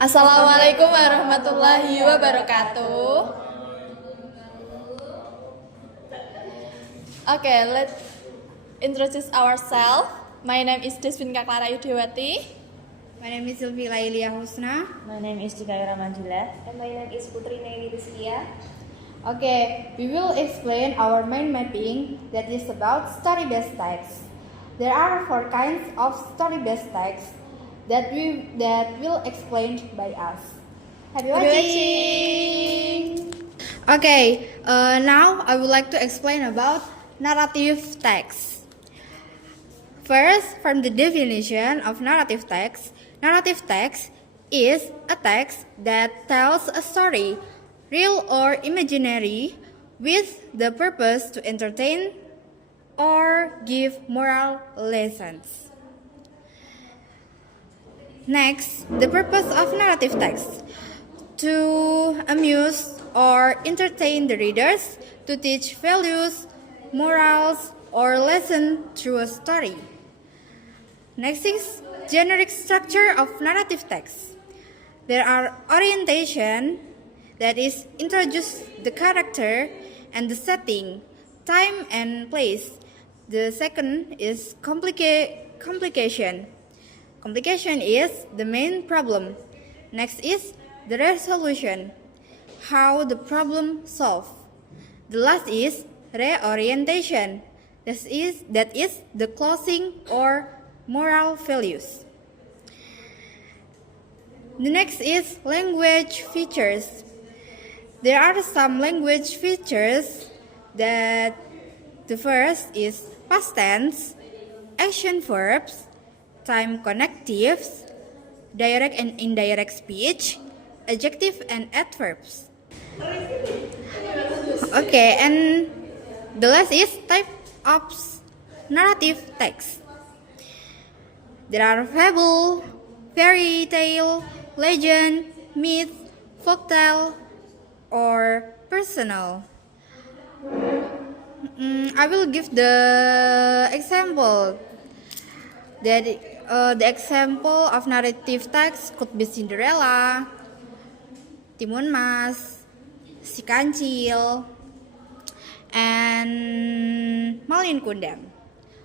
Assalamualaikum warahmatullahi wabarakatuh. Okay, let's introduce ourselves. My name is Deswinka Clara Yudewati. My name is Sylvie Lailia Husna. My name is Jikaira Manjula. And my name is Putri Naili Rizkia. Okay, we will explain our mind mapping that is about story-based text. There are 4 kinds of story-based text that will explained by us. Happy watching! Okay, now I would like to explain about narrative text. First, from the definition of narrative text is a text that tells a story, real or imaginary, with the purpose to entertain or give moral lessons. Next, the purpose of narrative text: to amuse or entertain the readers, to teach values, morals, or lesson through a story. Next is generic structure of narrative text. There are orientation, that is, introduce the character and the setting, time and place. The second is complication. Complication is the main problem. Next is the resolution, how the problem solved. The last is reorientation, that is the closing or moral values. The next is language features. There are some language features that the first is past tense, action verbs, time connectives, direct and indirect speech, adjective and adverbs. Okay, and the last is type of narrative text. There are fable, fairy tale, legend, myth, folktale, or personal. I will give the example. The example of narrative text could be Cinderella, Timun Mas, Si Kancil, and Malin Kundang.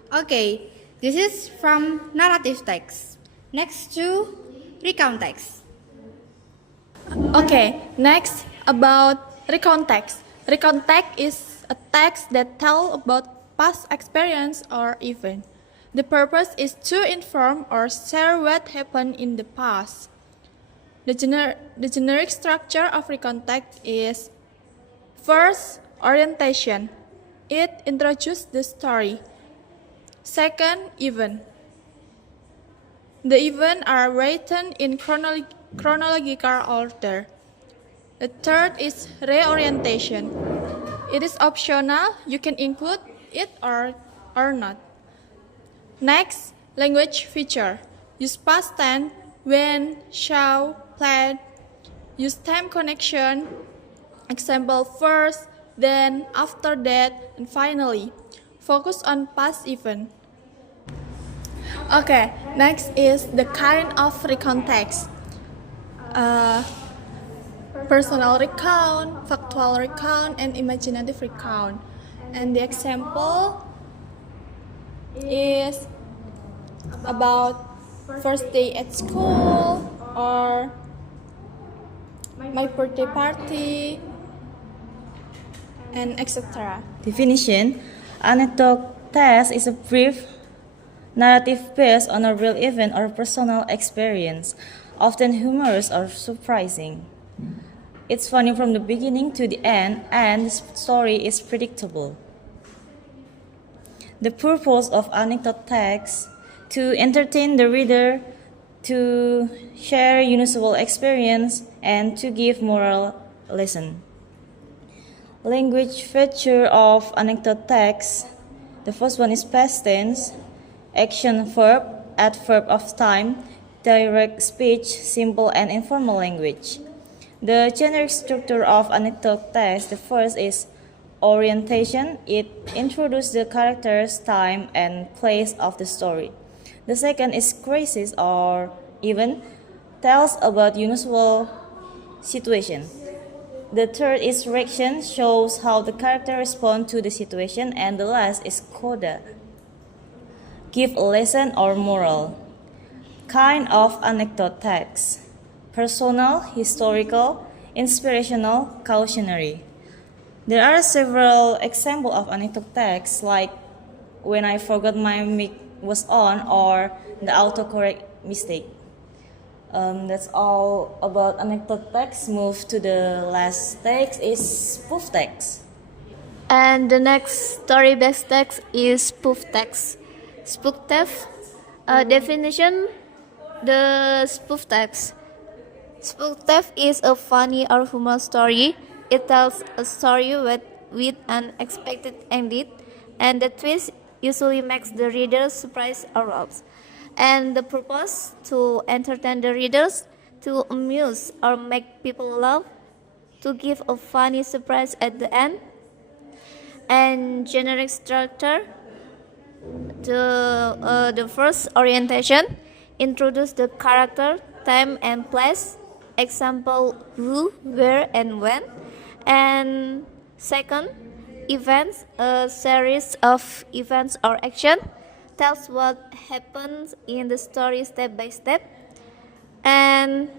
Okay, this is from narrative text. Next to recount text. Okay, next about recount text. Recount text is a text that tells about past experience or event. The purpose is to inform or share what happened in the past. The generic structure of recount text is: first, orientation. It introduces the story. Second, event. The events are written in chronological order. The third is reorientation. It is optional. You can include it or not. Next, language feature. Use past tense, when, shall, plan. Use time connection. Example: first, then, after that, and finally. Focus on past event. Okay, next is the kind of recount text. Personal recount, factual recount, and imaginative recount. And the example is about first day at school or my birthday party, and etc. Definition: anecdote text is a brief narrative based on a real event or personal experience, often humorous or surprising. It's funny from the beginning to the end, and the story is predictable. The purpose of anecdote text: to entertain the reader, to share useful experience, and to give moral lesson. Language feature of anecdote text: the first one is past tense, action verb, adverb of time, direct speech, simple and informal language. The generic structure of anecdote text: the first is orientation. It introduces the characters, time, and place of the story. The second is crisis or event. tells about unusual situation. The third is reaction, shows how the character responds to the situation, and the last is coda, give a lesson or moral. Kind of anecdote text: personal, historical, inspirational, cautionary. There are several examples of anecdote text, like when I forgot my mic was on or the autocorrect mistake. That's all about anecdote text. Move to the last text is spoof text. And the next story-based text is spoof text. Spoof text definition: the spoof text. Spoof text is a funny or humorous story. It tells a story with an unexpected ending, and the twist usually makes the reader surprised or lost. And the purpose: to entertain the readers, to amuse or make people laugh, to give a funny surprise at the end. And generic structure: the first orientation, introduce the character, time and place, example who, where and when. And second, events, a series of events or action, tells what happens in the story step by step. And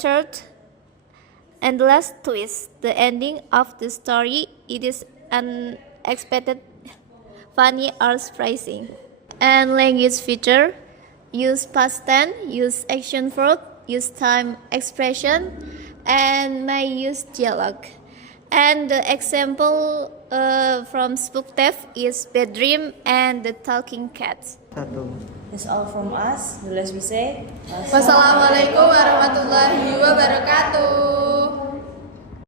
third and last, twist, the ending of the story. It is unexpected, funny or surprising. And language feature: use past tense, use action verb, use time expression, and may use dialogue. And the example from Spook Theft is Bedroom and the Talking Cats. That's all from us. The less we say. Wassalamualaikum warahmatullahi